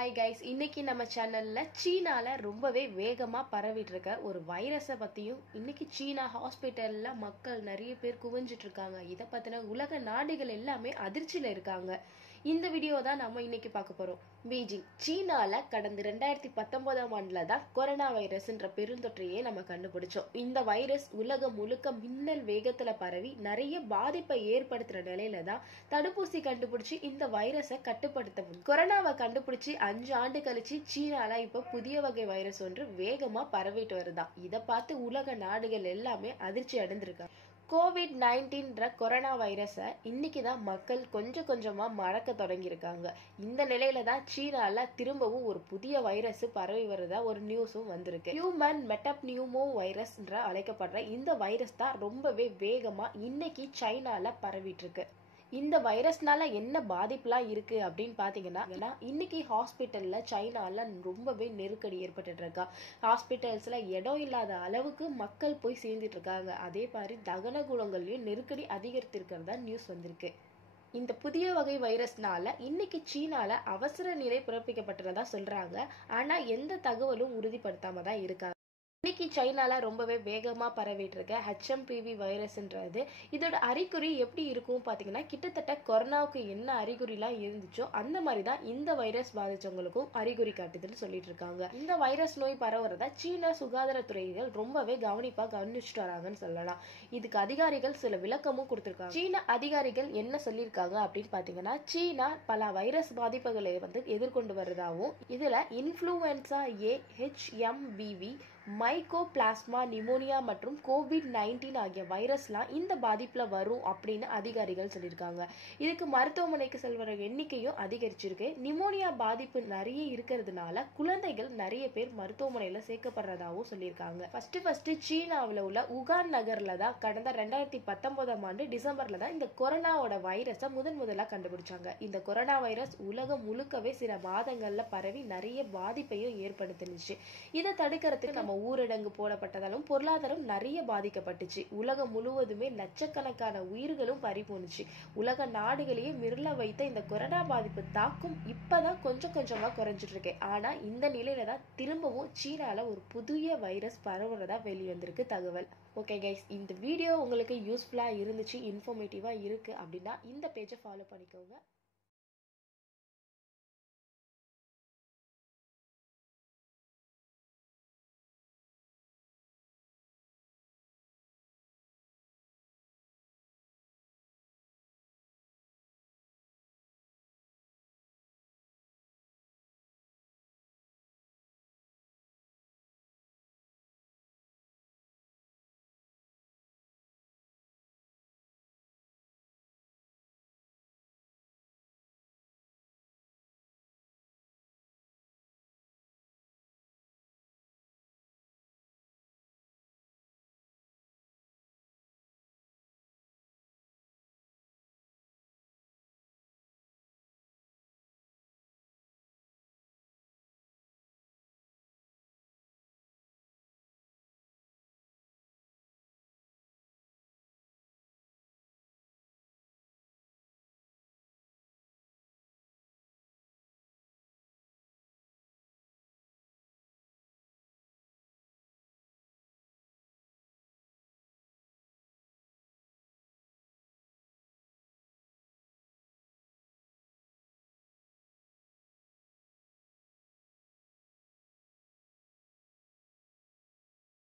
Hi guys, இன்னைக்கு நம்ம சேனல்ல சீனால ரொம்பவே வேகமா பரவிட்டு இருக்க ஒரு வைரஸை பத்தியும், இன்னைக்கு சீனா ஹாஸ்பிட்டல்ல மக்கள் நிறைய பேர் குவிஞ்சிட்டு இருக்காங்க. இதை பத்தின உலக நாடுகள் எல்லாமே அதிர்ச்சியில இருக்காங்க. இந்த வீடியோ தான் நம்ம இன்னைக்கு பார்க்க போறோம். பீஜிங் சீனால கடந்த 2019ஆம் ஆண்டுல தான் கொரோனா வைரஸ்ன்ற பெருந்தொற்றையே நம்ம கண்டுபிடிச்சோம். இந்த வைரஸ் உலகம் முழுக்க மின்னல் வேகத்துல பரவி நிறைய பாதிப்பை ஏற்படுத்துற நிலையில தான் தடுப்பூசி கண்டுபிடிச்சு இந்த வைரஸை கட்டுப்படுத்த கொரோனாவை கண்டுபிடிச்சு 5 ஆண்டு கழிச்சு சீனால இப்ப புதிய வகை வைரஸ் ஒன்று வேகமா பரவிட்டு வருதான். இதை பார்த்து உலக நாடுகள் எல்லாமே அதிர்ச்சி அடைந்திருக்காங்க. COVID-19ன்ற கொரோனா வைரஸை இன்னைக்கு தான் மக்கள் கொஞ்சம் கொஞ்சமா மறக்க தொடங்கியிருக்காங்க. இந்த நிலையில தான் சீனால திரும்பவும் ஒரு புதிய வைரஸ் பரவி வருதா ஒரு நியூஸும் வந்திருக்கு. ஹியூமன் மெட்டப்னியூமோ வைரஸ்ன்ற அழைக்கப்படுற இந்த வைரஸ் தான் ரொம்பவே வேகமா இன்னைக்கு சைனால பரவிட்டு இருக்கு. இந்த வைரஸ்னால என்ன பாதிப்புலாம் இருக்கு அப்படின்னு பாத்தீங்கன்னா, இன்னைக்கு ஹாஸ்பிட்டல்ல சைனால ரொம்பவே நெருக்கடி ஏற்பட்டு இருக்கா. ஹாஸ்பிட்டல்ஸ்ல இடம் இல்லாத அளவுக்கு மக்கள் போய் சேர்ந்துட்டு இருக்காங்க. அதே மாதிரி தகன குணங்கள்லயும் நெருக்கடி அதிகரித்திருக்கிறதா நியூஸ் வந்திருக்கு. இந்த புதிய வகை வைரஸ்னால இன்னைக்கு சீனால அவசர நிலை பிறப்பிக்கப்பட்டுள்ளதா சொல்றாங்க. ஆனா எந்த தகவலும் உறுதிப்படுத்தாம தான் இருக்காங்க. இன்னைக்கு சைனால ரொம்பவே வேகமா பரவிட்டு இருக்க HMPV வைரஸ்ன்றது இதோட அறிகுறி எப்படி இருக்கும் பாத்தீங்கன்னா, கிட்டத்தட்ட கொரோனாவுக்கு என்ன அறிகுறிலாம் இருந்துச்சோ அந்த மாதிரி தான் இந்த வைரஸ் பாதிச்சவங்களுக்கும் அறிகுறி காட்டுதுன்னு சொல்லிட்டு இருக்காங்க. இந்த வைரஸ் நோய் பரவுறத சீன சுகாதாரத்துறைகள் ரொம்பவே கவனிச்சுட்டு வராங்கன்னு சொல்லலாம். இதுக்கு அதிகாரிகள் சில விளக்கமும் கொடுத்திருக்காங்க. சீன அதிகாரிகள் என்ன சொல்லியிருக்காங்க அப்படின்னு பாத்தீங்கன்னா, சீனா பல வைரஸ் பாதிப்புகளை எதிர்கொண்டு வருவதாகவும், இதுல influenza A, HMBV, mycoplasma pneumonia மற்றும் COVID-19 ஆகிய வைரஸ்லாம் இந்த பாதிப்புல வரும் அப்படின்னு அதிகாரிகள் சொல்லியிருக்காங்க. இதுக்கு மருத்துவமனைக்கு செல்வர எண்ணிக்கையும் அதிகரிச்சிருக்கு. நிமோனியா பாதிப்பு நிறைய இருக்கிறதுனால குழந்தைகள் நிறைய பேர் மருத்துவமனையில சேர்க்கப்படுறதாவும் சொல்லியிருக்காங்க. ஃபர்ஸ்ட் சீனாவில் உள்ள உகான் நகர்ல தான் கடந்த 2019ஆம் ஆண்டு டிசம்பர்ல தான் இந்த கொரோனாவோட வைரஸை முதலா கண்டுபிடிச்சாங்க. இந்த கொரோனா வைரஸ் உலகம் முழுக்கவே சில மாதங்கள்ல பரவி நிறைய பாதிப்பையும் ஏற்படுத்தினுச்சு. இதை தடுக்கிறதுக்கு நம்ம ஊரடங்கு போடப்பட்டதாலும் பொருளாதாரம் நிறைய பாதிக்கப்பட்டுச்சு. உலகம் முழுவதுமே லட்சக்கணக்கான உயிர்களும் பறிபோனுச்சு. உலக நாடுகளையே மிரள வைத்த இந்த கொரோனா பாதிப்பு தாக்கும் இப்பதான் கொஞ்சம் கொஞ்சமா குறைஞ்சிட்டு இருக்கு. ஆனா இந்த நிலையில தான் திரும்பவும் சீனால ஒரு புதிய வைரஸ் பரவுறதா வெளிவந்திருக்கு தகவல். ஓகே கைஸ், இந்த வீடியோ உங்களுக்கு யூஸ்ஃபுல்லா இருந்துச்சு, இன்ஃபர்மேட்டிவா இருக்கு அப்படின்னா இந்த பேஜை ஃபாலோ பண்ணிக்கோங்க.